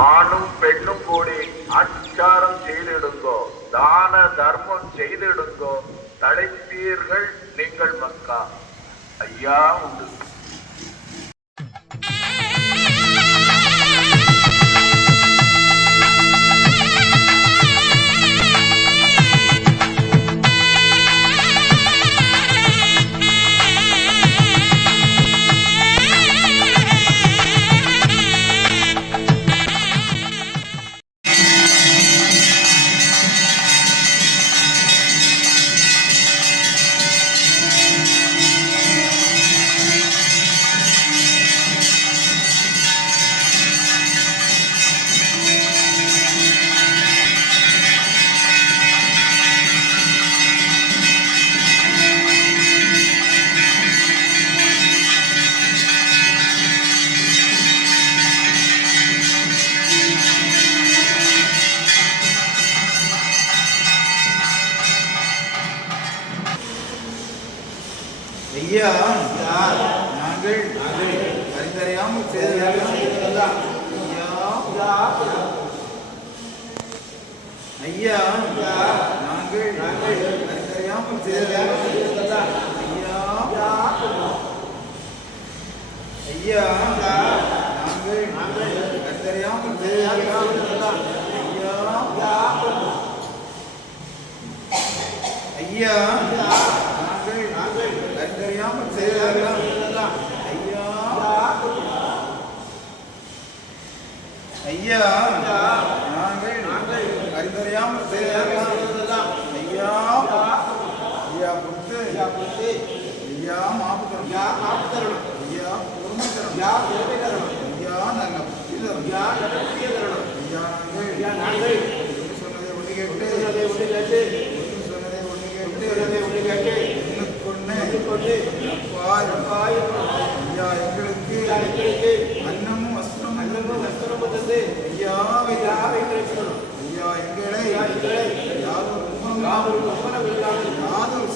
ஆணும் பெண்ணும் கூடி அச்சாரம் செய்திடுங்கோ, தான தர்மம் செய்திடுங்கோ, தழைப்பீர்கள் நீங்கள் மக்கா. ஐயா உண்டு. ஐயா நாங்கள் அறிந்தறியாமல் ஐயா நாங்கள் அறிந்தறியாமல் ஐயா நாங்கள் அறிந்தறியாமல் ஐயா அறிந்தறியாமல் செய்தார்கள். ஐயா ஐயா நாங்கள் அறிந்தறியாமல் செய்தார்கள். ஐயா ஐயா புத்து ஐயா மாப்பு தரணும். ஐயா பொறுமை தரணும். ஐயா நல்ல புத்தி தரணும். ஐயா நாங்கள் சொன்னதை ஒன்று கேட்டு சொன்னதை ஒன்று கேட்டு ஐயா எங்களுக்கு அன்னமும் வஸ்திரமும் தந்து ஐயா ஐயா எங்களை யாதொரு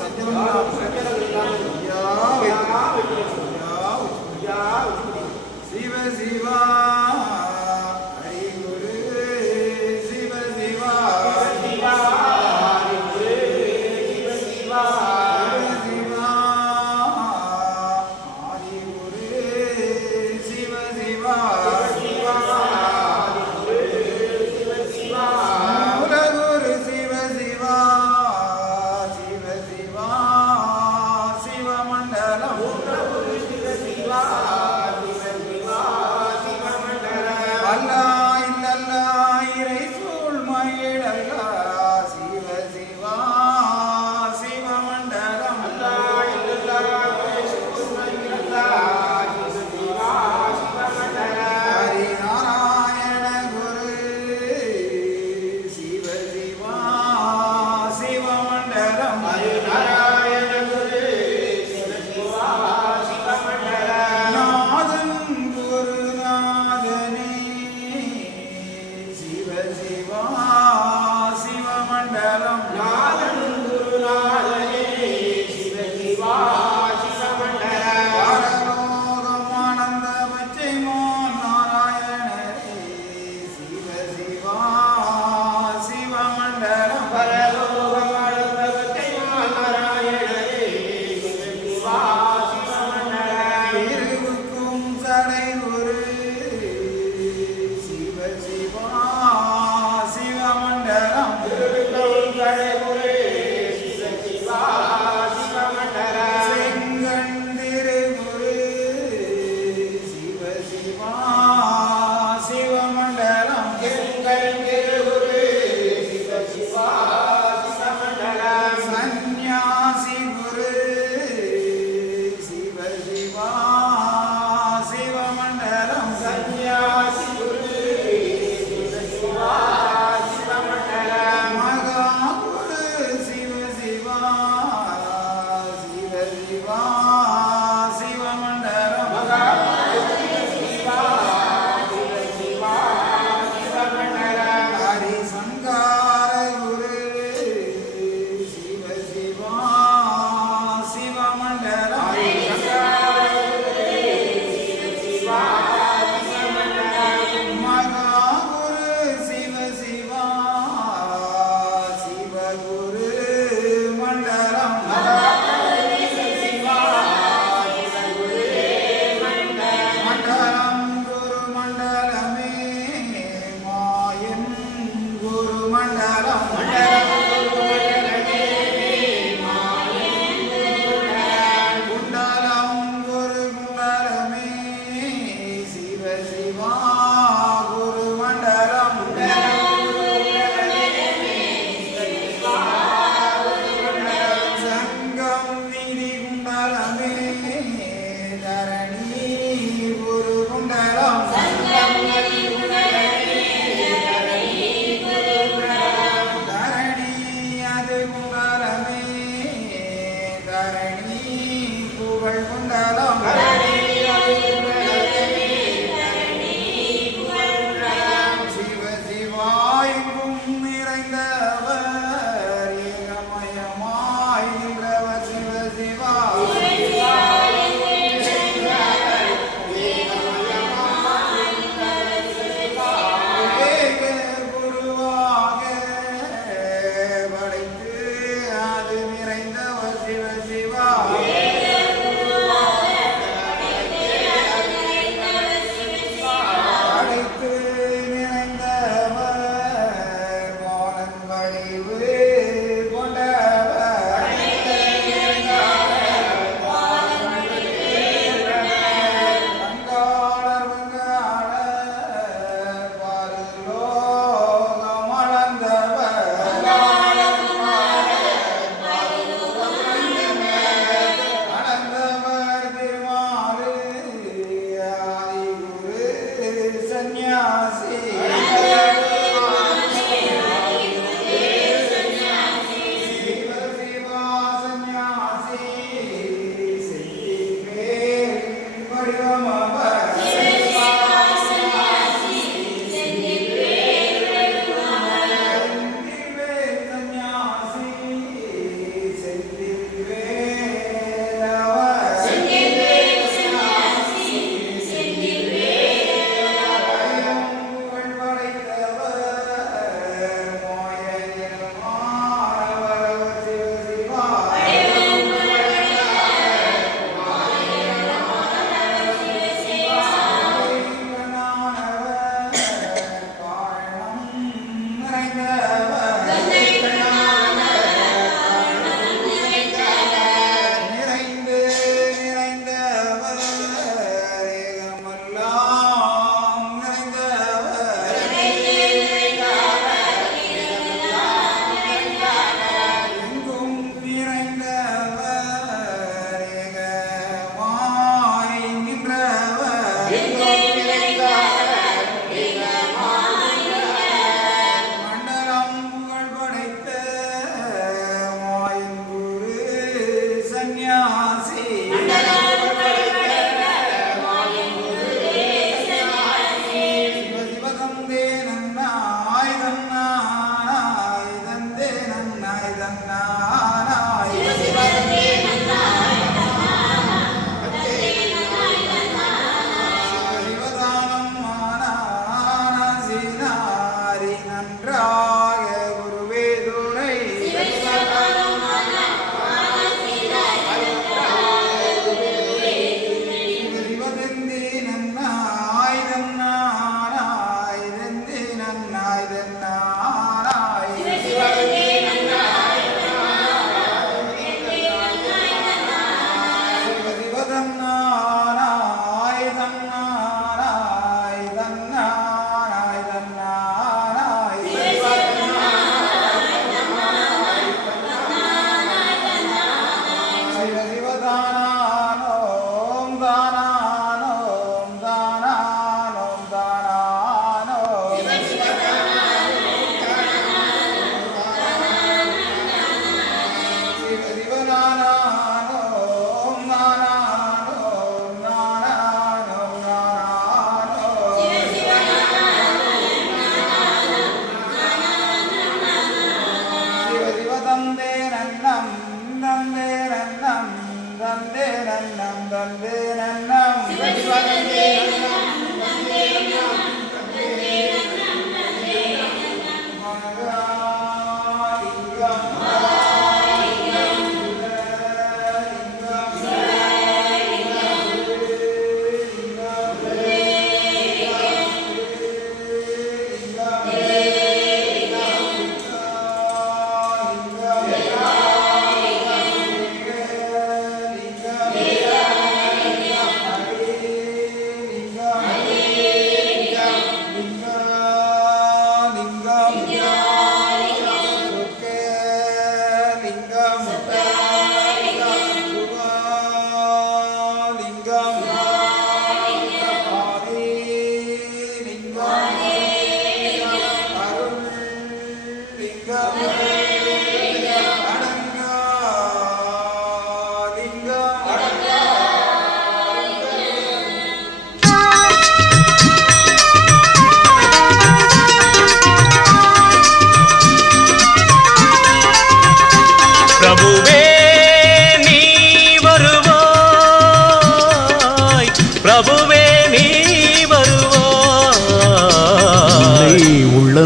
சஞ்சலம் ஐயா சிவ சிவா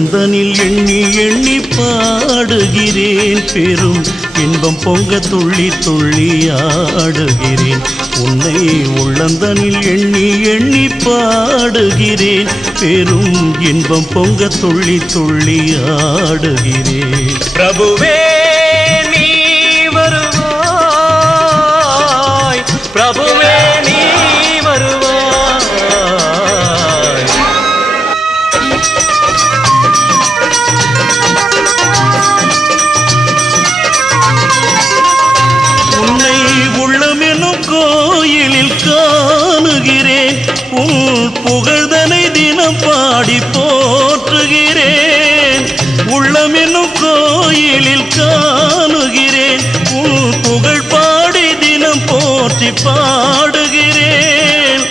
உள்ளந்தனில் எண்ணி எண்ணி பாடுகிறேன், பெரும் இன்பம் பொங்க துள்ளி துள்ளி ஆடுகிறேன். உன்னை உள்ளந்தனில் எண்ணி எண்ணி பாடுகிறேன், பெரும் இன்பம் பொங்க துள்ளி துள்ளி ஆடுகிறேன். பிரபுவே நீ வருவாய், பிரபுவே நீ வருவாய். உன்னை உள்ளமெனும் கோயிலில் காணுகிறேன், உன் புகழ்தனை தினம் பாடி போற்றுகிறேன். உள்ளமெனும் கோயிலில் காணுகிறேன், உன் புகழ் பாடி தினம் போற்றி பாடுகிறேன்.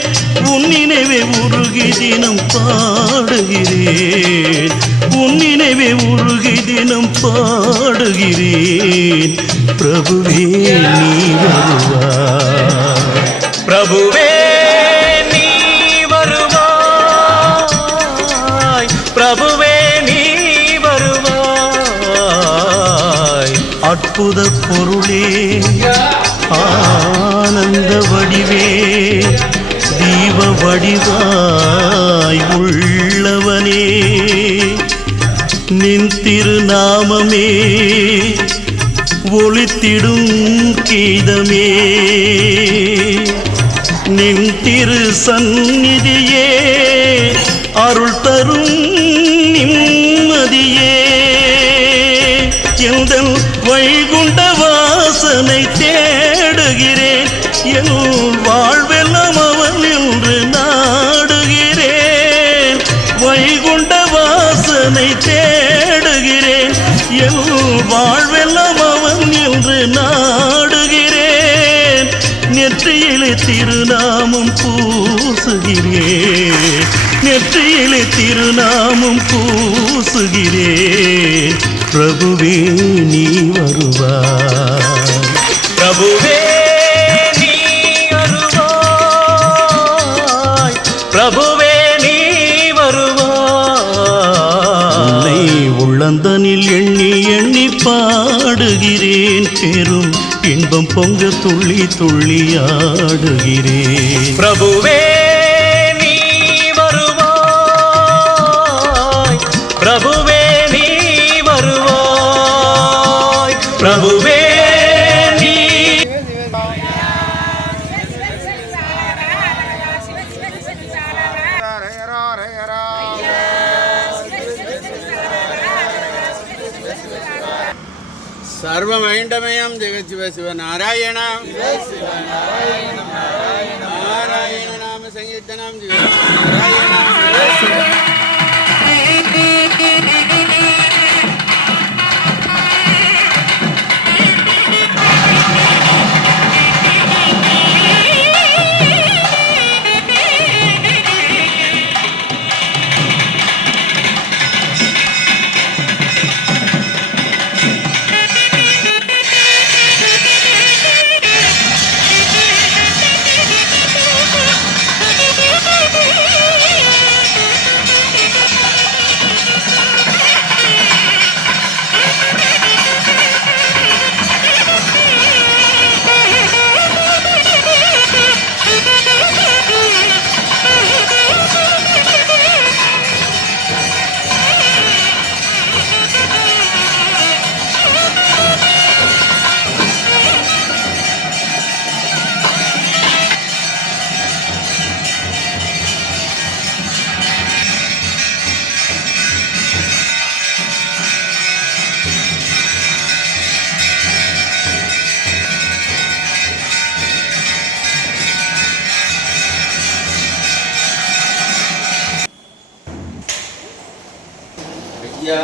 உன் நினைவே உருகி தினம் பாடுகிறேன், உன் நினைவே உருகி தினம் பாடுகிறேன். பிரபுவே நீ வருவாய், பிரபுவே நீ வருவாய், பிரபுவே நீ வருவாய். அற்புத பொருளே, ஆனந்த வடிவே, தீப வடிவாய் உள்ளவனே, நின் திருநாமமே ஒளித்திடும் கீதமே. நின் திரு சந்நிதியே அருள் தரும் நிம்மதியே. எந்தன் வைகுண்ட வாசனை தேடுகிறேன், என் வாழ்வெல்லாம் அவன் என்று நாடுகிறேன். வைகுண்ட வாசனை தேடுகிறேன், என் வாழ்வெல்லாம் அவன் என்று நாடுகிறேன். நெற்றியிலே திருநாமம் பூசுகிறேன், நெற்றியிலே திருநாமம் பூசுகிறேன். பிரபுவே நீ வருவாய், பிரபுவே நீ வருவாய், பிரபுவே நீ வருவாய். உன்னை உள்ளந்தனில் எண்ணி எண்ணி பாடுகிறேன், பெரும் இன்பம் பொங்க துள்ளி துள்ளி ஆடுகிறேன். பிரபுவே நீ வருவாய், பிரபுவே நீ வருவாய், பிரபுவே நீ. सर्वमैण्डमयं जगज्जिव शिव नारायण नारायण नाम संकीर्तनं शिव नारायण. ஐயா